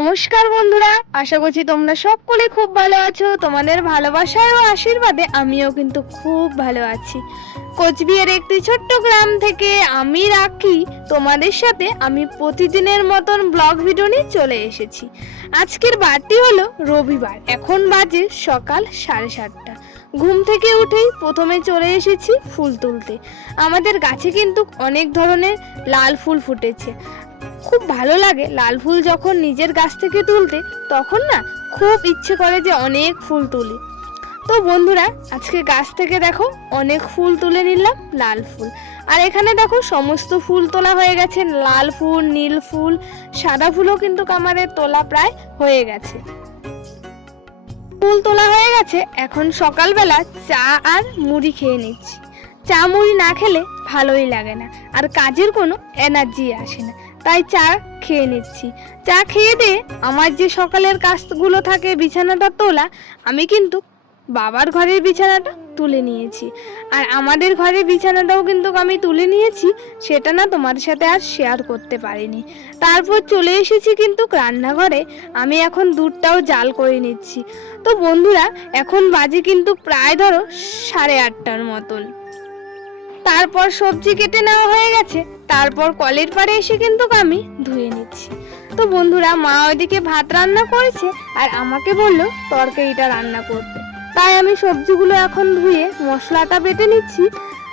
নমস্কার বন্ধুরা, আশা করছি তোমরা সকলে খুব ভালো আছো। তোমাদের ভালোবাসায় ও আশীর্বাদে আমিও কিন্তু খুব ভালো আছি। কোচবিহারের একটি ছোট্ট গ্রাম থেকে আমি রাখি তোমাদের সাথে আমি প্রতিদিনের মতন ব্লগ ভিডিও নিয়ে চলে এসেছি। আজকের বারটি হলো রবিবার, এখন বাজে সকাল 7:30। ঘুম থেকে উঠেই প্রথমে চলে এসেছি ফুল তুলতে। আমাদের গাছে কিন্তু অনেক ধরনের লাল ফুল ফুটেছে। খুব ভালো লাগে লাল ফুল যখন নিজের গাছ থেকে তুলতে, তখন না খুব ইচ্ছে করে যে অনেক ফুল তুলি। তো বন্ধুরা, আজকে গাছ থেকে দেখো অনেক ফুল তুলে নিলাম, লাল ফুল। আর এখানে দেখো সমস্ত ফুল তোলা হয়ে গেছে, লাল ফুল, নীল ফুল, সাদা ফুলও কিন্তু আমাদের তোলা প্রায় হয়ে গেছে। ফুল তোলা হয়ে গেছে, এখন সকালবেলা চা আর মুড়ি খেয়ে নিচ্ছি। চা মুড়ি না খেলে ভালোই লাগে না, আর কাজের কোনো এনার্জি আসে না, তাই চা খেয়ে নিচ্ছি। চা খেয়ে দিয়ে আমার যে সকালের কাজগুলো থাকে, বিছানাটা তোলা, আমি কিন্তু বাবার ঘরের বিছানাটা তুলে নিয়েছি। আর আমাদের ঘরের বিছানাটাও কিন্তু আমি তুলে নিয়েছি, সেটা না তোমার সাথে আর শেয়ার করতে পারিনি। তারপর চলে এসেছি কিন্তু রান্নাঘরে, আমি এখন দুধটাও জাল করে নিচ্ছি। তো বন্ধুরা, এখন বাজে কিন্তু প্রায় ধরো 8:30 মতন। তারপর সবজি কেটে নেওয়া হয়ে গেছে, তারপর কলের পাড়ে এসে কিন্তু আমি ধুয়ে নিচ্ছি। তো বন্ধুরা, মা ওইদিকে ভাত রান্না করেছে আর আমাকে বললো তরকারিটা রান্না করতে, তাই আমি সবজিগুলো এখন ধুয়ে মশলাটা বেটে নিচ্ছি।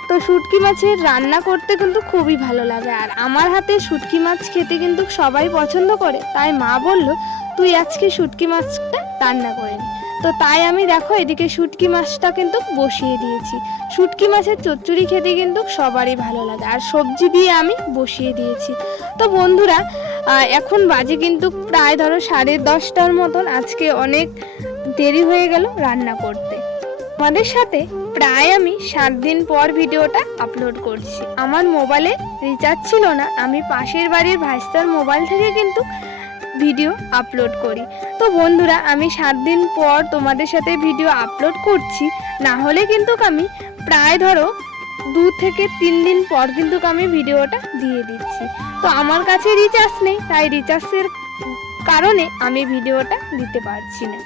তো শুটকি মাছের রান্না করতে কিন্তু খুবই ভালো লাগে, আর আমার হাতে শুটকি মাছ খেতে কিন্তু সবাই পছন্দ করে, তাই মা বলল তুই আজকে শুটকি মাছটা রান্না করে নি। তো তাই আমি দেখো এদিকে শুটকি মাছটা কিন্তু বসিয়ে দিয়েছি। শুটকি মাছের চচ্চড়ি খেতে কিন্তু সবারই ভালো লাগে, আর সবজি দিয়ে আমি বসিয়ে দিয়েছি। তো বন্ধুরা, এখন বাজে কিন্তু প্রায় ধরো 10:30 মতন। আজকে অনেক দেরি হয়ে গেল রান্না করতে। আমাদের সাথে প্রায় আমি 7 দিন পর ভিডিওটা আপলোড করছি। আমার মোবাইলে রিচার্জ ছিল না, আমি পাশের বাড়ির ভাইস্তার মোবাইল থেকে কিন্তু ভিডিও আপলোড করি। তো বন্ধুরা, আমি 7 দিন পর তোমাদের সাথে ভিডিও আপলোড করছি, না হলে কিন্তু আমি প্রায় ধরো 2 থেকে 3 দিন পর কিন্তু আমি ভিডিওটা দিয়ে দিচ্ছি। তো আমার কাছে রিচার্জ নেই, তাই রিচার্জের কারণে আমি ভিডিওটা দিতে পারছি না।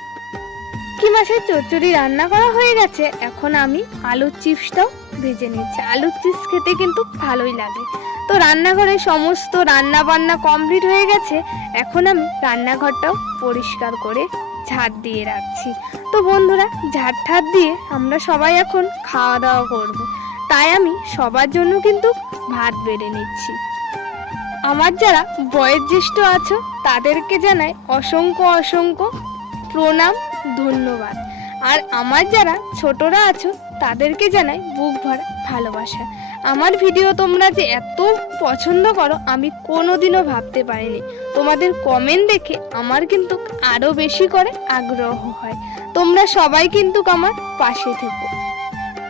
কি মাছের চচ্চড়ি রান্না করা হয়ে গেছে, এখন আমি আলুর চিপসটাও ভেজে নিচ্ছি। আলুর চিপস খেতে কিন্তু ভালোই লাগে। তো রান্নাঘরে সমস্ত রান্না বান্না কমপ্লিট হয়ে গেছে, এখন আমি রান্নাঘরটাও পরিষ্কার করে ঝাড় দিয়ে রাখছি। তো বন্ধুরা, ঝাড় ঠাড় দিয়ে আমরা সবাই এখন খাওয়া দাওয়া করব, তাই আমি সবার জন্য কিন্তু ভাত বেড়ে নিচ্ছি। আমার যারা বয়োজ্যেষ্ঠ আছো তাদেরকে জানাই অসংখ্য অসংখ্য প্রণাম, ধন্যবাদ। আর আমার যারা ছোটরা আছো তাদেরকে জানাই বুক ভরা ভালোবাসা। আমার ভিডিও তোমরা যে এত পছন্দ করো আমি কোনোদিনও ভাবতে পারিনি। তোমাদের কমেন্ট দেখে আমার কিন্তু আরও বেশি করে আগ্রহ হয়। তোমরা সবাই কিন্তু আমার পাশে থেকো।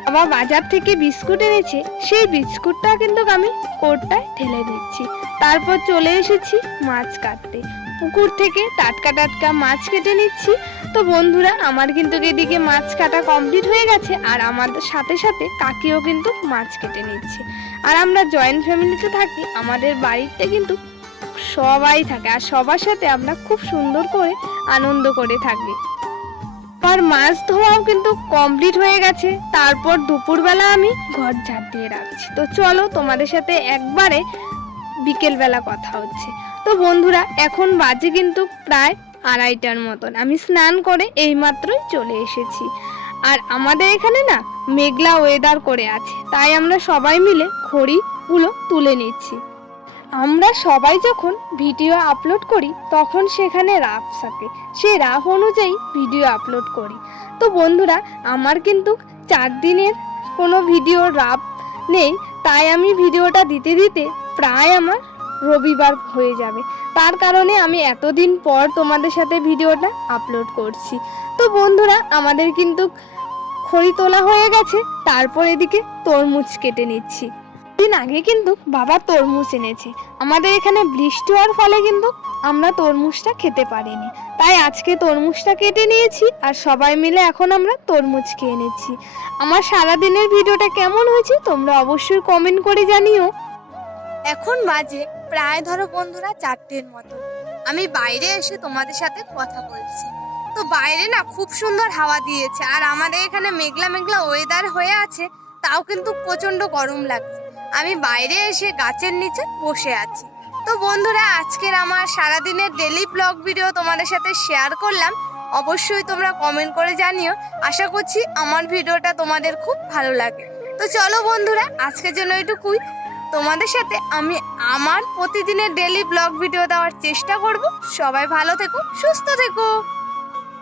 বাবা বাজার থেকে বিস্কুট এনেছে, সেই বিস্কুটটা কিন্তু আমি কোটটায় ঢেলে দিচ্ছি। তারপর চলে এসেছি মাছ কাটতে। পুকুর থেকে টাটকা টাটকা মাছ কেটে নিচ্ছি। তো বন্ধুরা, আমার কিন্তু এদিকে মাছ কাটা কমপ্লিট হয়ে গেছে, আর আমাদের সাথে সাথে কাকিও কিন্তু মাছ কেটে নিচ্ছে। আর আমরা জয়েন্ট ফ্যামিলিতে থাকি, আমাদের বাড়িতে কিন্তু সবাই থাকে, আর সবার সাথে আমরা খুব সুন্দর করে আনন্দ করে থাকি। আর মাছ ধোয়াও কিন্তু কমপ্লিট হয়ে গেছে। তারপর দুপুরবেলা আমি ঘর ঝাড় দিয়ে রাখছি। তো চলো তোমাদের সাথে একবারে বিকেলবেলা কথা হচ্ছে। তো বন্ধুরা, এখন বাজে কিন্তু প্রায় 2:30 মতন। আমি স্নান করে এইমাত্রই চলে এসেছি। আর আমাদের এখানে না মেঘলা ওয়েদার করে আছে, তাই আমরা সবাই মিলে খড়িগুলো তুলে নিচ্ছি। আমরা সবাই যখন ভিডিও আপলোড করি তখন সেখানে রাফ থাকে, সেই রাফ অনুযায়ী ভিডিও আপলোড করি। তো বন্ধুরা, আমার কিন্তু 4 দিনের কোনো ভিডিও রাফ নেই, তাই আমি ভিডিওটা দিতে দিতে প্রায় আমার রবিবার হয়ে যাবে। তার কারণে আমি এতদিন পর তোমাদের সাথে ভিডিওটা আপলোড করছি। তো বন্ধুরা, আমাদের কিন্তু খড়ি তোলা হয়ে গেছে, তারপর এদিকে তরমুজ কেটে নিচ্ছি। দিন আগে কিন্তু বাবা তরমুজ এনেছে। আমাদের এখানে বৃষ্টি হওয়ার ফলে কিন্তু আমরা তরমুজটা খেতে পারিনি, তাই আজকে তরমুজটা কেটে নিয়েছি, আর সবাই মিলে এখন আমরা তরমুজ খেয়ে নিচ্ছি। আমার সারাদিনের ভিডিওটা কেমন হয়েছে তোমরা অবশ্যই কমেন্ট করে জানিও। এখন বাজে প্রায় ধরো বন্ধুরা 4টের মতো। আমি বাইরে এসে তোমাদের সাথে কথা বলছি। তো বাইরে না খুব সুন্দর হাওয়া দিয়েছে, আর আমাদের এখানে মেঘলা মেঘলা ওয়েদার হয়ে আছে, তাও কিন্তু প্রচন্ড গরম লাগছে। আমি বাইরে এসে গাছের নিচে বসে আছি। তো বন্ধুরা, আজকের আমার সারাদিনের ডেলি ব্লগ ভিডিও তোমাদের সাথে শেয়ার করলাম। অবশ্যই তোমরা কমেন্ট করে জানিও। আশা করছি আমার ভিডিওটা তোমাদের খুব ভালো লাগে। তো চলো বন্ধুরা, আজকের জন্য এটুকুই। তোমাদের সাথে আমি আমার প্রতিদিনের ডেলি ব্লগ ভিডিও দেওয়ার চেষ্টা করব। সবাই ভালো থেকো, সুস্থ থেকো।